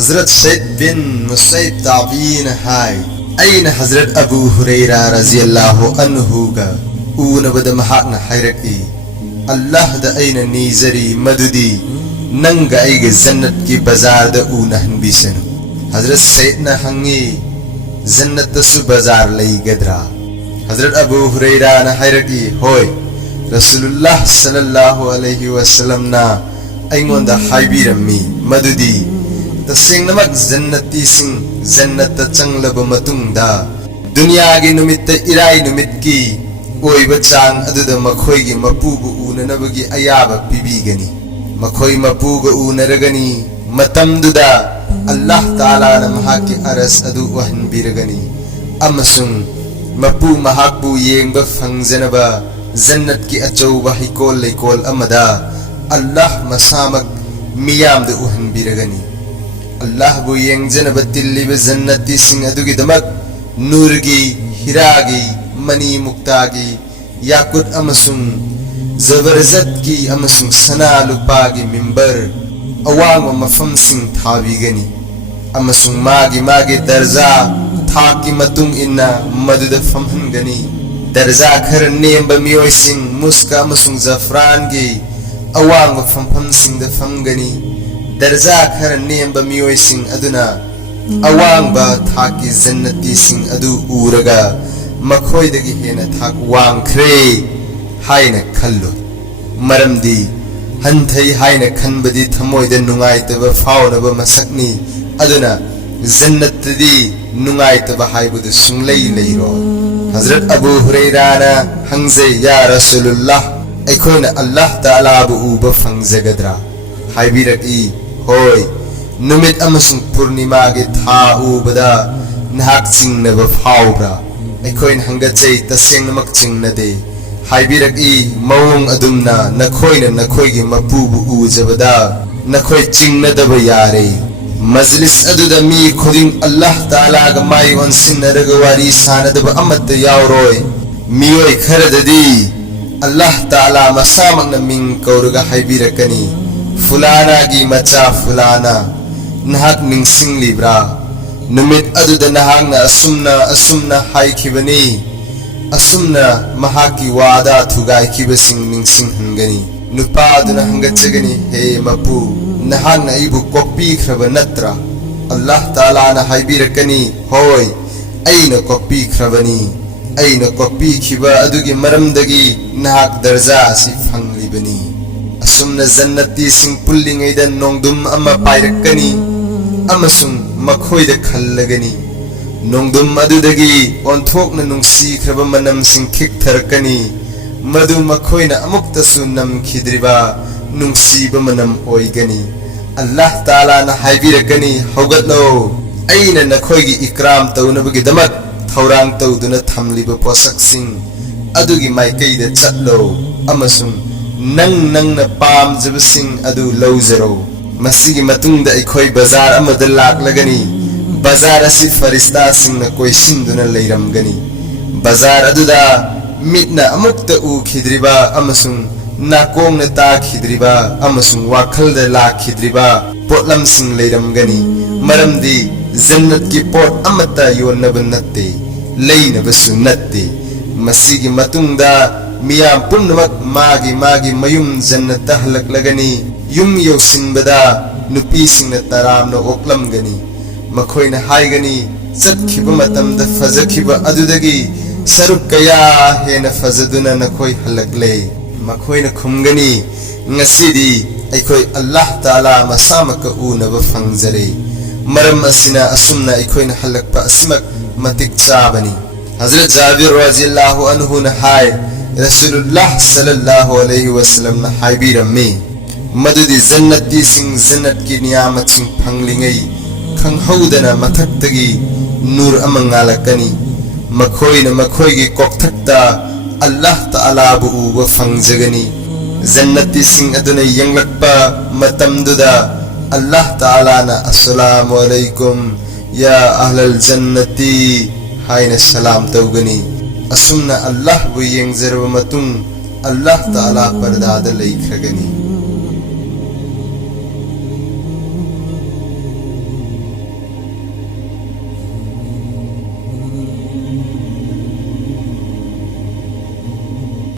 हजरत सैद बिन मुसैब ताबीन हाय अइन हजरत अबू हुरैरा रज़ियल्लाहु अन्हु गा उनबद महाकना हायरकी अल्लाह दा अइन नीजरी मदुदी नंगा अइगे जन्नत की बाजार दा उनहनबिसनु हजरत सैद ना हंगी जन्नत तसु बाजार लैगद्रा हजरत अबू हुरैरा ना हायरकी होय रसूलुल्लाह सल्लल्लाहु अलैहि वसल्लम ना अइंगोंदा हायबिरम्मी मदुदी तसेंगनमक जन्नती सिंह जन्नत चंगलब मतुंगदा दुनिया की नुमित इराई नुमित की ओइब चांग अदुदा मखोइगी मपुबु उननबगी अयाब पिबीगनी मखोइ मपुग उनरगनी मतमदुदा अल्लाह ताला न महाकी अरस अदु वहनबिरगनी अमसुंग मपु महाकबु येंग फंगजनबा जन्नत की अचौबा हिकोल लेकोल अमदा अल्लाह मसामक मियाम दु वहनबिरगनी अल्लाह बु येंगजनब तिल्लिब जन्नती सिंह अदुगी दमक नूरगी हिरागी मनी मुक्तागी याकुत अमसुंग जबरजत की अमसुंग सना लुपागी मिंबर अवांग मफम सिंह थाबीगनी अमसुंग मागी मागी दर्जा थाकी मतुंग इन्ना मदुद फमहनगनी दर्जा खर नेम मियोय सिंह मुस्का अमसुंग जफरान की अवांग फमफम सिंह द फमगनी दर्जा खर नेम मियोय सिंह अदुना अवांग थाकी जन्नती सिंह अदु उरगा मखोइदगी हेना थाक वांखरे हायन खल्लो मरमदी हंथई हायन खनबदी थमोइद नुंगाइतब फावनब मसकनी अदुना जन्नतदी नुंगाइतब हायबुद सुंगलई लैरो हजरत अबू हुरैरा ना हंजे या रसूलुल्लाह अखोइना अल्लाह ताला बु उब फंगजगद्रा हायबिरकी होय नुमित अमसुंग पूर्णिमा के था उबदा नहाक चिंगनब फावब्रा अखोइन हंगचै तसेंगनमक चिंगनदे हायबिरकी मवोंग अदुमना नखोइना नखोइगी मपुबु उजबदा नखोइ चिंगनदब यारे मजलिस अदुदा मी खुदिंग अल्लाह ताला गा माई ओनसिनरग वारी सानदब अमत यावरोय मियोय खरददी अल्लाह ताला मसामक मिंग कौरगा हायबिरकनी फुलाना की मचा फुलाना नहाक निंगसिंग लिब्रा नुमित अदुदा नहाकना असुमना हायखिबनी असुमना महाकी वादा थुगाइखिबसिंग निंगसिंग हंगनी नुपा अदुना हंगचगनी हे मपु नहाकना इबु कोक्पीख्रब नत्रा अल्लाह ताला ना हायबिरकनी होय अइना कोक्पीख्रबनी अइना कोक्पीखिबा अदुगी मरमदगी नहाक दर्जा सि फंगलिबनी असुमना जन्नती सिंह पुल्लिंगैदा नोंगदुम अमा पाइरकनी अमसुंग मखोइदा खल्लगनी नोंगदुम अदुदगी ओंथोकना नुंगसीख्रब मनम सिंह खिकथरकनी मदु मखोइना अमुक्तसु नमखिद्रिबा नुंगसीब मनम ओइगनी अल्लाह ताला ना हायबिरकनी हौगतलो अइना नखोइगी इकराम तौनबगी दमक थौरांग तौदुना थमलिबा पोसक सिंह अदुगी माइकैदा चटलो अमसुंग नंग पामजबसिंग अदु लौजरो मसीगी मतुंगदा अखोइ बाजार अमदा लाकलगनी बाजार असि फरिस्ता सिंगना कोइसिंदुना लैरमगनी बाजार अदुदा मिटना अमुक्ता उखिद्रिबा अमसुंग नाकोंगना ताखिद्रिबा अमसुंग वाखलदा लाखिद्रिबा पोटलम सिंग लैरमगनी मरमदी जन्नत की पोट अमता योनब नत्ते लैनबसु नत्ते मसीगी मतुंगदा मियाम पुनमक मागी मागी मयुम जन्नत हलकलगनी युम योसिनबदा नुपी सिंगना तरामना ओक्लमगनी मखोइना हायगनी चटखिब मतमदा फजखिब अदुदगी सरुक कया हेना फजदुना नखोइ हलकले मखोइना खुमगनी ngasiदी अखोइ अल्लाह ताला मसामक उनब फंगजरे मरम असिना असुमना अखोइना हलकपा असिमक मतिक चाबनी हजरत जाबिर रज़ियल्लाहु अन्हु न हाय रसूलुल्लाह सल्लल्लाहु अलैहि वसल्लम ना हायबिरम्मी मदुदी जन्नती सिंह जन्नत की नियामत सिंह फंगलिंगै खंगहौदना मथक्तगी नूर अमंगालकनी मखोइना मखोइगी कोक्थक्ता अल्लाह ताला बु उब फंगजगनी जन्नती सिंह अदुना यंगलकपा मतमदुदा अल्लाह ताला ना अस्सलामु अलैकुम या अहलल जन्नती हायना सलाम तौगनी असुमना अल्लाह बु येंगजरब मतुंग अल्लाह ताला परदादा लैख्रगनी।